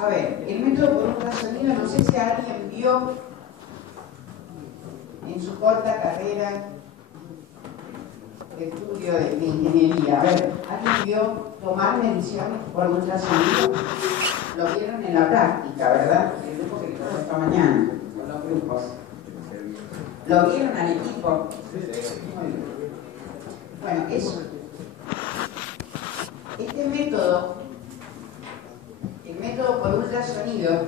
A ver, el método por ultrasonido, no sé si alguien vio en su corta carrera de estudio de ingeniería. A ver, ¿alguien vio tomar mediciones por ultrasonido? Lo vieron en la práctica, ¿verdad? El grupo que tocó esta mañana, con los grupos. ¿Lo vieron al equipo? Muy bien. Bueno, eso. Este método, el método por ultrasonido,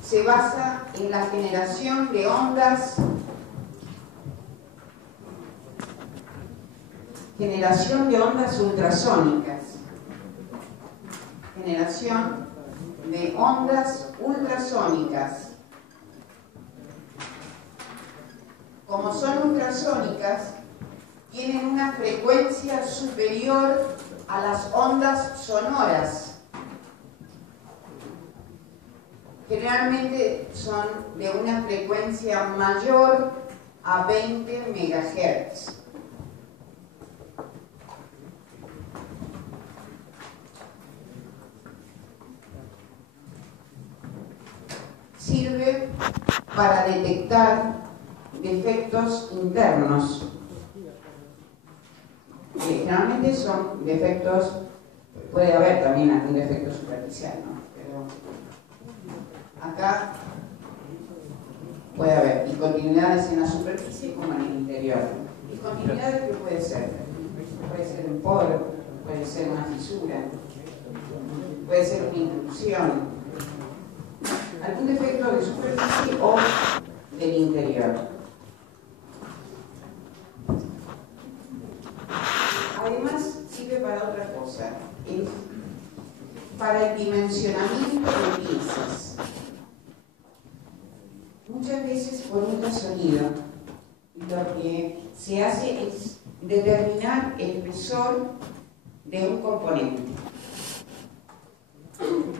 se basa en la generación de ondas ultrasónicas. Generación de ondas ultrasónicas. Como son ultrasónicas, tienen una frecuencia superior a las ondas sonoras. Generalmente son de una frecuencia mayor a 20 MHz. Sirve para detectar defectos internos. Generalmente son defectos, puede haber también algún defecto superficial, ¿no? Pero acá puede haber discontinuidades en la superficie como en el interior. Discontinuidades, ¿qué puede ser? Puede ser un poro, puede ser una fisura, puede ser una intrusión, algún defecto de superficie o del interior. Además, sirve para otra cosa, es para el dimensionamiento de piezas. Muchas veces por ultrasonido lo que se hace es determinar el espesor de un componente.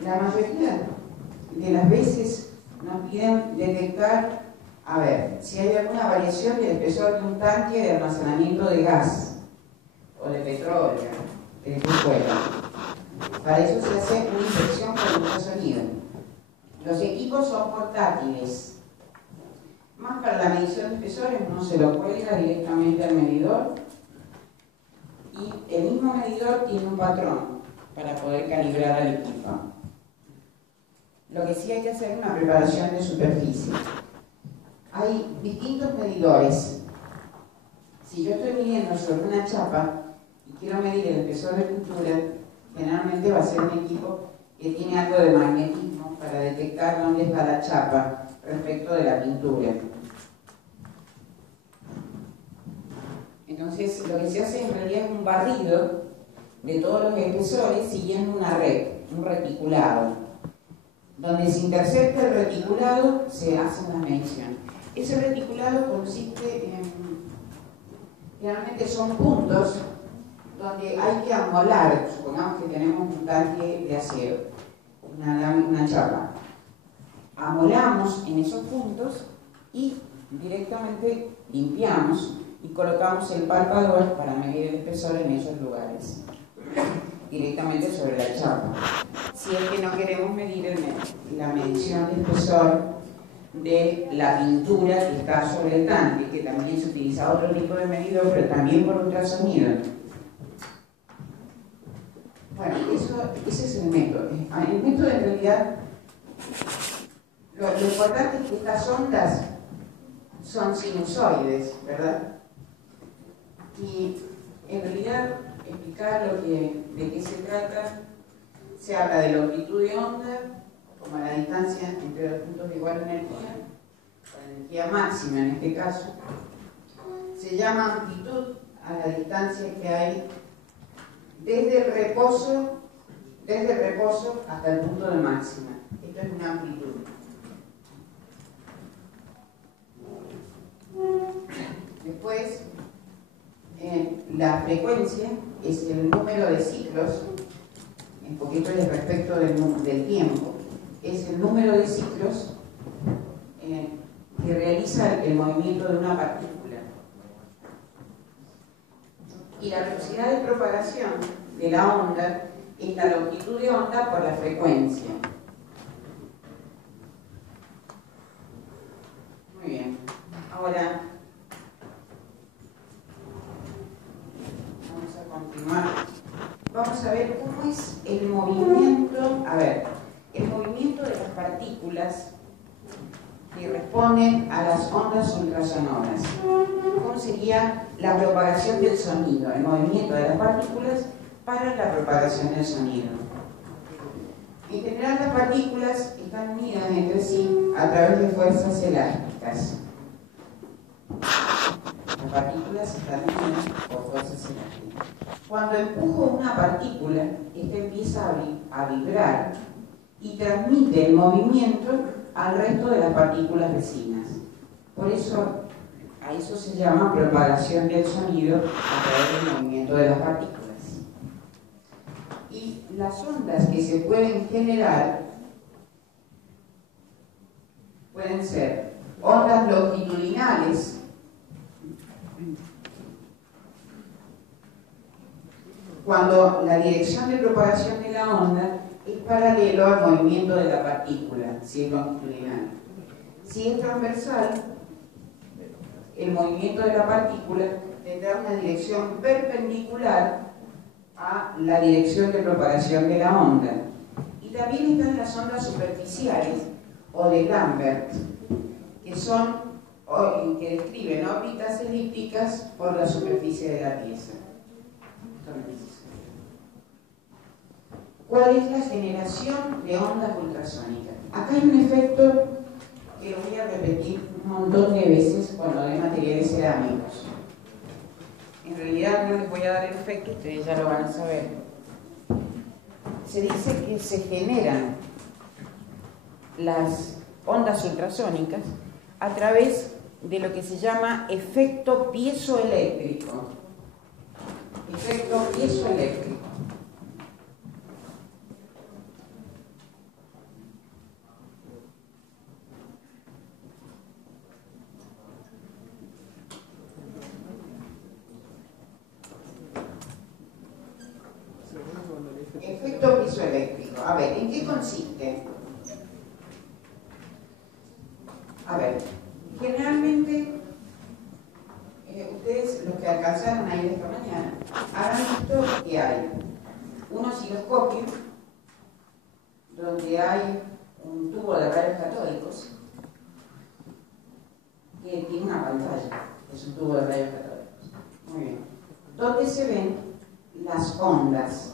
La mayoría de las veces nos piden detectar, a ver, si hay alguna variación del espesor de un tanque de almacenamiento de gas o de petróleo, de fuera. Para eso se hace una inspección con ultrasonido. Los equipos son portátiles. Más para la medición de espesores, uno se lo cuelga directamente al medidor y el mismo medidor tiene un patrón para poder calibrar al equipo. Lo que sí hay que hacer es una preparación de superficie. Hay distintos medidores. Si yo estoy midiendo sobre una chapa y quiero medir el espesor de pintura, generalmente va a ser un equipo que tiene algo de magnetismo para detectar dónde está la chapa respecto de la pintura. Entonces, lo que se hace en realidad es un barrido de todos los espesores siguiendo una red, un reticulado. Donde se intercepta el reticulado, se hace una medición. Ese reticulado consiste en, generalmente son puntos donde hay que amolar. Supongamos que tenemos un tanque de acero, una chapa. Amolamos en esos puntos y directamente limpiamos y colocamos el palpador para medir el espesor en esos lugares, directamente sobre la chapa. Si es que no queremos medir la medición de espesor de la pintura que está sobre el tanque, que también se utiliza otro tipo de medidor, pero también por ultrasonido. Bueno, ese es el método. El método en realidad, lo importante es que estas ondas son sinusoides, ¿verdad? Y en realidad explicar de qué se trata, se habla de longitud de onda, como la distancia entre los puntos de igual energía, la energía máxima en este caso. Se llama amplitud a la distancia que hay desde el reposo hasta el punto de máxima. Esto es una amplitud. Después, la frecuencia es el número de ciclos, un poquito respecto del tiempo, es el número de ciclos que realiza el movimiento de una partícula. Y la velocidad de propagación de la onda es la longitud de onda por la frecuencia. Ahora, vamos a continuar. Vamos a ver cómo es el movimiento, el movimiento de las partículas que responden a las ondas ultrasonoras. ¿Cómo sería la propagación del sonido? El movimiento de las partículas para la propagación del sonido. En general, las partículas están unidas entre sí a través de fuerzas elásticas. Las partículas están unidas por fuerzas elásticas. Cuando empujo una partícula, esta empieza a vibrar y transmite el movimiento al resto de las partículas vecinas. Por eso, a eso se llama propagación del sonido a través del movimiento de las partículas. Y las ondas que se pueden generar pueden ser ondas longitudinales, cuando la dirección de propagación de la onda es paralelo al movimiento de la partícula, si es longitudinal. Si es transversal, el movimiento de la partícula tendrá una dirección perpendicular a la dirección de propagación de la onda. Y también están las ondas superficiales o de Lambert, que describen órbitas elípticas por la superficie de la pieza. ¿Cuál es la generación de ondas ultrasónicas? Acá hay un efecto que lo voy a repetir un montón de veces cuando dé materiales cerámicos. En realidad no les voy a dar el efecto, ustedes ya lo van a saber. Se dice que se generan las ondas ultrasónicas a través de lo que se llama efecto piezoeléctrico. Efecto piezoeléctrico. Efecto piezoeléctrico. A ver, ¿en qué consiste? A ver, generalmente ustedes, los que alcanzaron a ir esta mañana, habrán visto que hay un osciloscopio donde hay un tubo de rayos catódicos que tiene una pantalla, es un tubo de rayos catódicos. Muy bien. Donde se ven las ondas,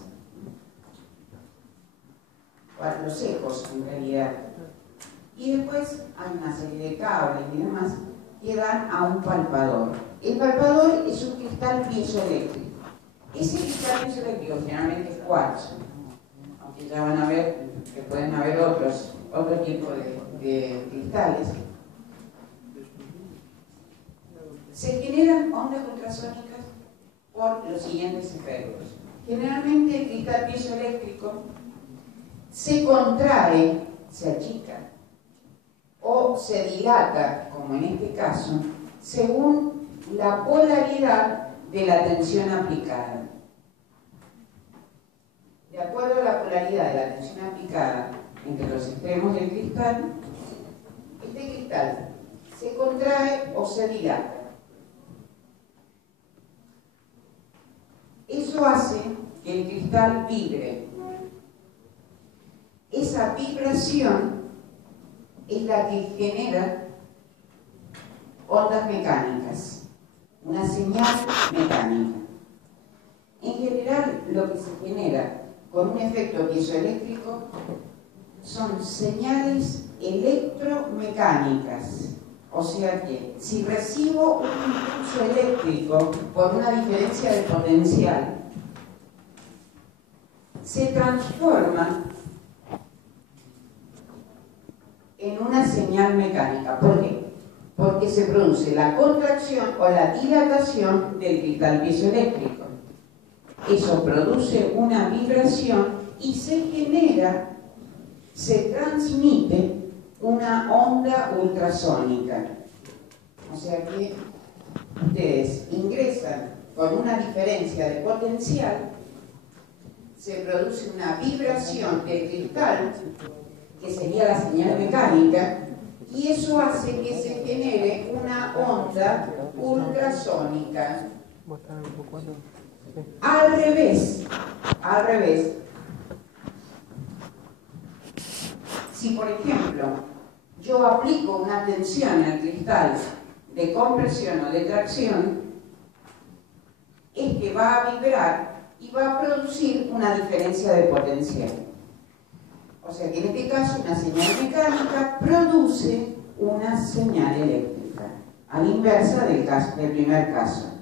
los ecos en realidad. Y después hay una serie de cables y demás que dan a un palpador. El palpador es un cristal piezoeléctrico. Ese cristal piezoeléctrico generalmente es cuarzo, aunque ya van a ver que pueden haber otro tipo de cristales. Se generan ondas ultrasónicas por los siguientes efectos. Generalmente el cristal piezoeléctrico se contrae, se achica o se dilata, como en este caso, según la polaridad de la tensión aplicada. De acuerdo a la polaridad de la tensión aplicada entre los extremos del cristal, este cristal se contrae o se dilata. Eso hace que el cristal vibre. Esa vibración es la que genera ondas mecánicas, una señal mecánica. En general, lo que se genera con un efecto piezoeléctrico son señales electromecánicas. O sea que, si recibo un impulso eléctrico por una diferencia de potencial, se transforma en una señal mecánica. ¿Por qué? Porque se produce la contracción o la dilatación del cristal piezoeléctrico. Eso produce una vibración y se genera, se transmite una onda ultrasónica. O sea que ustedes ingresan con una diferencia de potencial, se produce una vibración del cristal, que sería la señal mecánica, y eso hace que se genere una onda ultrasónica. Al revés, si por ejemplo yo aplico una tensión al cristal de compresión o de tracción, es que va a vibrar y va a producir una diferencia de potencial. O sea que en este caso una señal mecánica produce una señal eléctrica, a la inversa del primer caso.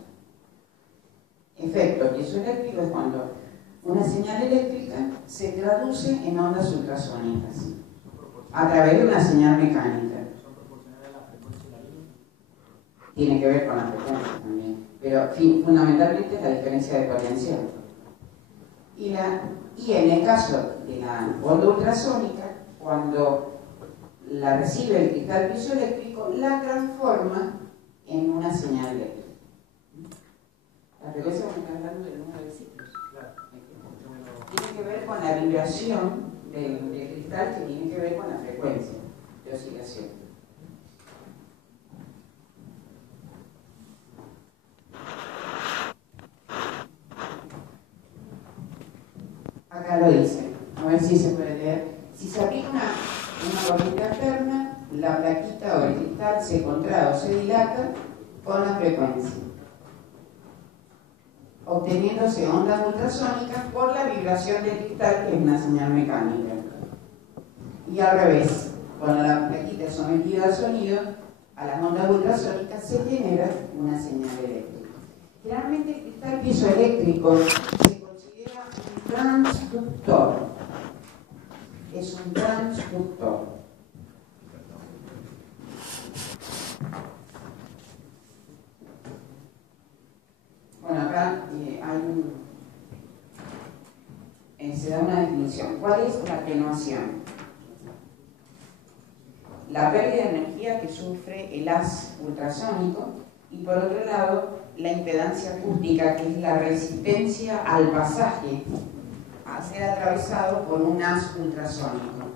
Efecto piezoeléctrico es cuando una señal eléctrica se traduce en ondas ultrasónicas a través de una señal mecánica. ¿Son proporcionales a la frecuencia de la línea? Tiene que ver con la frecuencia también, pero fundamentalmente es la diferencia de potencial. Y en el caso de la onda ultrasónica, cuando la recibe el cristal piezoeléctrico, la transforma en una señal eléctrica. La frecuencia me está hablando del número de ciclos. Claro. Tiene que ver con la vibración del cristal, que tiene que ver con la frecuencia de oscilación. Acá lo dice, a ver si se puede leer. Si se aplica una corriente alterna, la plaquita o el cristal se contrae o se dilata con la frecuencia, obteniéndose ondas ultrasónicas por la vibración del cristal, que es una señal mecánica. Y al revés, cuando la plaquita es sometida al sonido, a las ondas ultrasónicas, se genera una señal eléctrica. Generalmente el cristal piezoeléctrico se considera un transductor. Es un transductor. Bueno, acá se da una definición. ¿Cuál es la atenuación? La pérdida de energía que sufre el haz ultrasónico, y por otro lado, la impedancia acústica, que es la resistencia al pasaje a ser atravesado por un haz ultrasónico.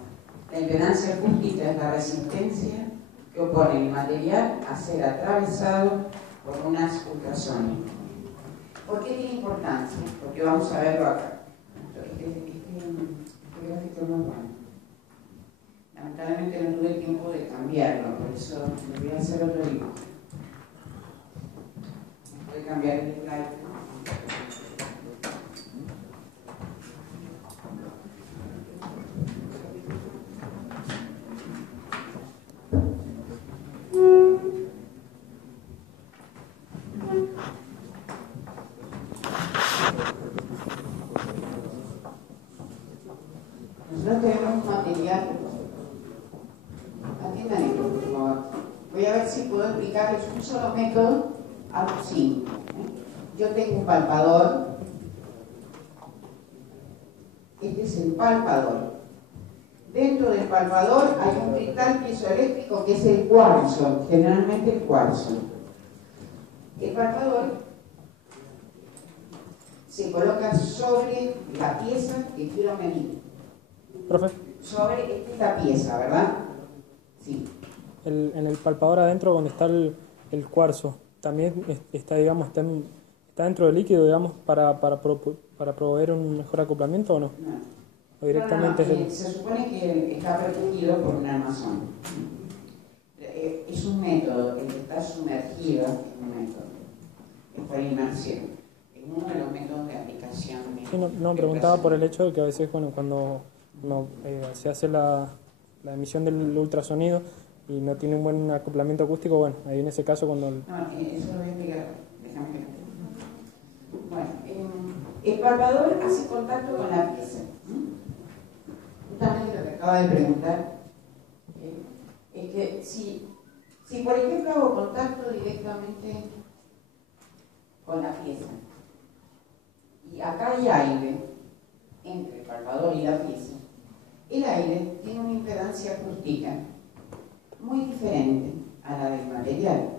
La impedancia acústica es la resistencia que opone el material a ser atravesado por un haz ultrasónico. ¿Por qué tiene importancia? Porque vamos a verlo acá. Este gráfico no es bueno. Lamentablemente no tuve tiempo de cambiarlo, por eso le voy a hacer otro dibujo. Voy a cambiar el slide. Nosotros tenemos un material. Atiendan esto, por favor. Voy a ver si puedo explicarles un solo método, algo simple. Yo tengo un palpador. Este es el palpador. Dentro del palpador hay un cristal piezoeléctrico que es el cuarzo, generalmente el cuarzo. El palpador se coloca sobre la pieza que quiero medir. Profe. Sobre esta es la pieza, ¿verdad? Sí. En el palpador adentro donde está el cuarzo, también está, digamos, está dentro del líquido, digamos, para proveer un mejor acoplamiento, ¿o no? No. O directamente No, se supone que está protegido por un armazón. Es un método, el que está sumergido es un método. Es por inmersión. Es uno de los métodos de aplicación. Sí, no preguntaba por el hecho de que a veces, bueno, cuando se hace la emisión del ultrasonido y no tiene un buen acoplamiento acústico, bueno, ahí en ese caso cuando... No, eso lo voy a explicar. Déjame ver. Bueno, el palpador hace contacto con la pieza. Justamente lo que acaba de preguntar es que si por ejemplo hago contacto directamente con la pieza y acá hay aire entre el palpador y la pieza, el aire tiene una impedancia acústica muy diferente a la del material,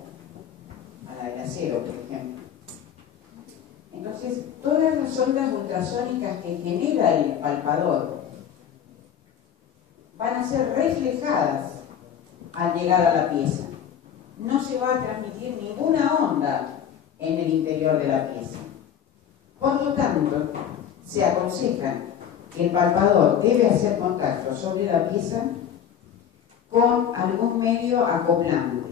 a la del acero, por ejemplo. Entonces, todas las ondas ultrasónicas que genera el palpador van a ser reflejadas al llegar a la pieza. No se va a transmitir ninguna onda en el interior de la pieza. Por lo tanto, se aconseja que el palpador debe hacer contacto sobre la pieza con algún medio acoplante,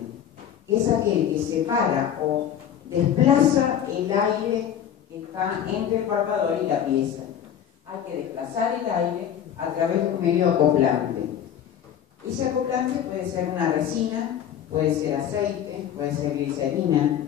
que es aquel que separa o desplaza el aire que está entre el palpador y la pieza. Hay que desplazar el aire a través de un medio acoplante. Ese acoplante puede ser una resina, puede ser aceite, puede ser glicerina,